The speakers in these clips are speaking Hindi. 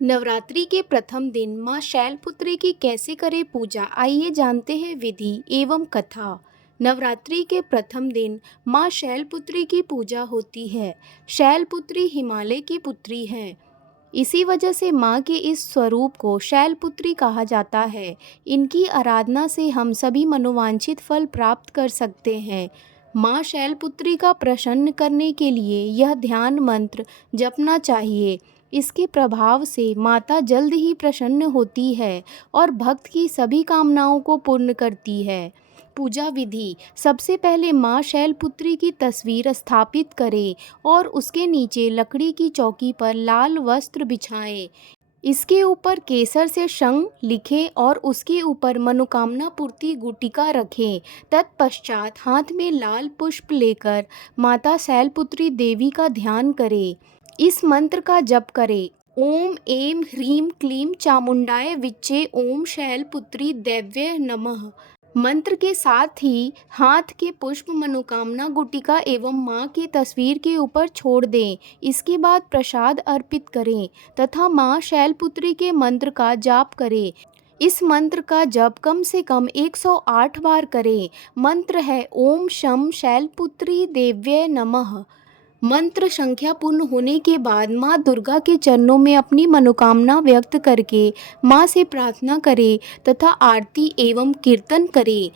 नवरात्रि के प्रथम दिन माँ शैलपुत्री की कैसे करें पूजा, आइए जानते हैं विधि एवं कथा। नवरात्रि के प्रथम दिन माँ शैलपुत्री की पूजा होती है। शैलपुत्री हिमालय की पुत्री है। इसी वजह से माँ के इस स्वरूप को शैलपुत्री कहा जाता है। इनकी आराधना से हम सभी मनोवांछित फल प्राप्त कर सकते हैं। माँ शैलपुत्री का प्रसन्न करने के लिए यह ध्यान मंत्र जपना चाहिए। इसके प्रभाव से माता जल्द ही प्रसन्न होती है और भक्त की सभी कामनाओं को पूर्ण करती है। पूजा विधि: सबसे पहले माँ शैलपुत्री की तस्वीर स्थापित करें और उसके नीचे लकड़ी की चौकी पर लाल वस्त्र बिछाएं। इसके ऊपर केसर से शंख लिखें और उसके ऊपर मनोकामना पूर्ति गुटिका रखें। तत्पश्चात हाथ में लाल पुष्प लेकर माता शैलपुत्री देवी का ध्यान करें। इस मंत्र का जप करें: ओम ऐं ह्रीं क्लीं चामुंडाय विच्चे ओम शैलपुत्री देव्यै नमः। मंत्र के साथ ही हाथ के पुष्प मनोकामना गुटिका एवं माँ की तस्वीर के ऊपर छोड़ दें। इसके बाद प्रसाद अर्पित करें तथा माँ शैलपुत्री के मंत्र का जाप करें। इस मंत्र का जप कम से कम 108 बार करें। मंत्र है ओम शं शैलपुत्री देव्यै नमः। मंत्र संख्या पूर्ण होने के बाद माँ दुर्गा के चरणों में अपनी मनोकामना व्यक्त करके माँ से प्रार्थना करें तथा आरती एवं कीर्तन करें।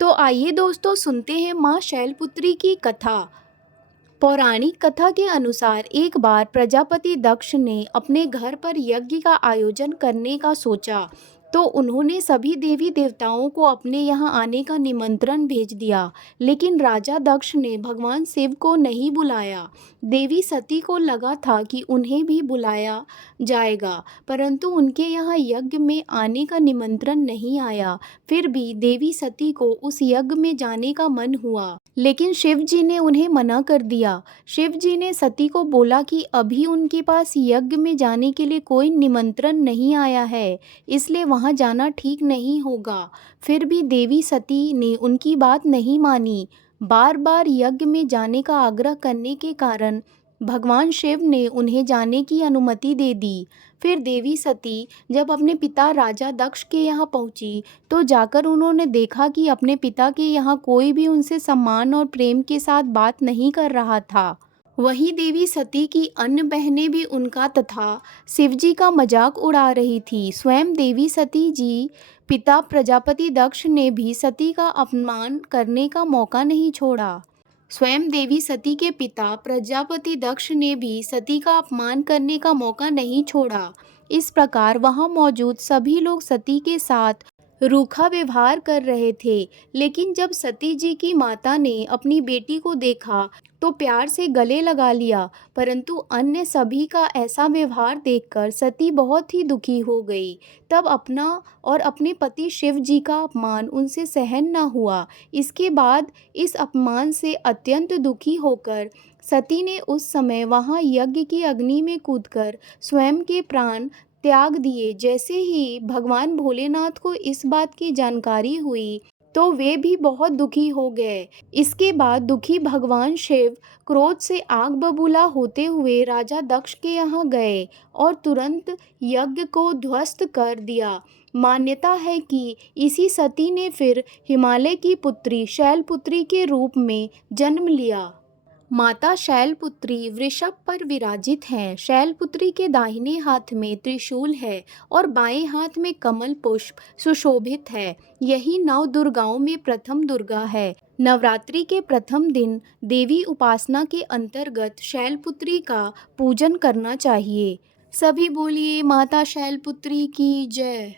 तो आइए दोस्तों सुनते हैं माँ शैलपुत्री की कथा। पौराणिक कथा के अनुसार एक बार प्रजापति दक्ष ने अपने घर पर यज्ञ का आयोजन करने का सोचा, तो उन्होंने सभी देवी देवताओं को अपने यहाँ आने का निमंत्रण भेज दिया। लेकिन राजा दक्ष ने भगवान शिव को नहीं बुलाया। देवी सती को लगा था कि उन्हें भी बुलाया जाएगा, परंतु उनके यहाँ यज्ञ में आने का निमंत्रण नहीं आया। फिर भी देवी सती को उस यज्ञ में जाने का मन हुआ, लेकिन शिव जी ने उन्हें मना कर दिया। शिव जी ने सती को बोला कि अभी उनके पास यज्ञ में जाने के लिए कोई निमंत्रण नहीं आया है, इसलिए वहाँ जाना ठीक नहीं होगा। फिर भी देवी सती ने उनकी बात नहीं मानी। बार बार यज्ञ में जाने का आग्रह करने के कारण भगवान शिव ने उन्हें जाने की अनुमति दे दी। फिर देवी सती जब अपने पिता राजा दक्ष के यहाँ पहुँची, तो जाकर उन्होंने देखा कि अपने पिता के यहाँ कोई भी उनसे सम्मान और प्रेम के साथ बात नहीं कर रहा था। वहीं देवी सती की अन्य बहनें भी उनका तथा शिवजी का मजाक उड़ा रही थी। स्वयं देवी सती जी पिता प्रजापति दक्ष ने भी सती का अपमान करने का मौका नहीं छोड़ा। स्वयं देवी सती के पिता प्रजापति दक्ष ने भी सती का अपमान करने का मौका नहीं छोड़ा। इस प्रकार वहां मौजूद सभी लोग सती के साथ रूखा व्यवहार कर रहे थे। लेकिन जब सती जी की माता ने अपनी बेटी को देखा तो प्यार से गले लगा लिया, परंतु अन्य सभी का ऐसा व्यवहार देखकर सती बहुत ही दुखी हो गई। तब अपना और अपने पति शिव जी का अपमान उनसे सहन न हुआ। इसके बाद इस अपमान से अत्यंत दुखी होकर सती ने उस समय वहां यज्ञ की अग्नि में कूदकर स्वयं के प्राण त्याग दिए। जैसे ही भगवान भोलेनाथ को इस बात की जानकारी हुई तो वे भी बहुत दुखी हो गए। इसके बाद दुखी भगवान शिव क्रोध से आग बबूला होते हुए राजा दक्ष के यहाँ गए और तुरंत यज्ञ को ध्वस्त कर दिया। मान्यता है कि इसी सती ने फिर हिमालय की पुत्री शैलपुत्री के रूप में जन्म लिया। माता शैलपुत्री वृषभ पर विराजित हैं। शैलपुत्री के दाहिने हाथ में त्रिशूल है और बाएं हाथ में कमल पुष्प सुशोभित है। यही नौ दुर्गाओं में प्रथम दुर्गा है। नवरात्रि के प्रथम दिन देवी उपासना के अंतर्गत शैलपुत्री का पूजन करना चाहिए। सभी बोलिए माता शैलपुत्री की जय।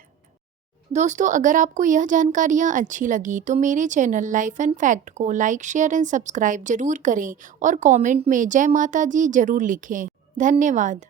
दोस्तों, अगर आपको यह जानकारियाँ अच्छी लगी तो मेरे चैनल लाइफ एंड फैक्ट को लाइक, शेयर एंड सब्सक्राइब जरूर करें और कमेंट में जय माता जी जरूर लिखें। धन्यवाद।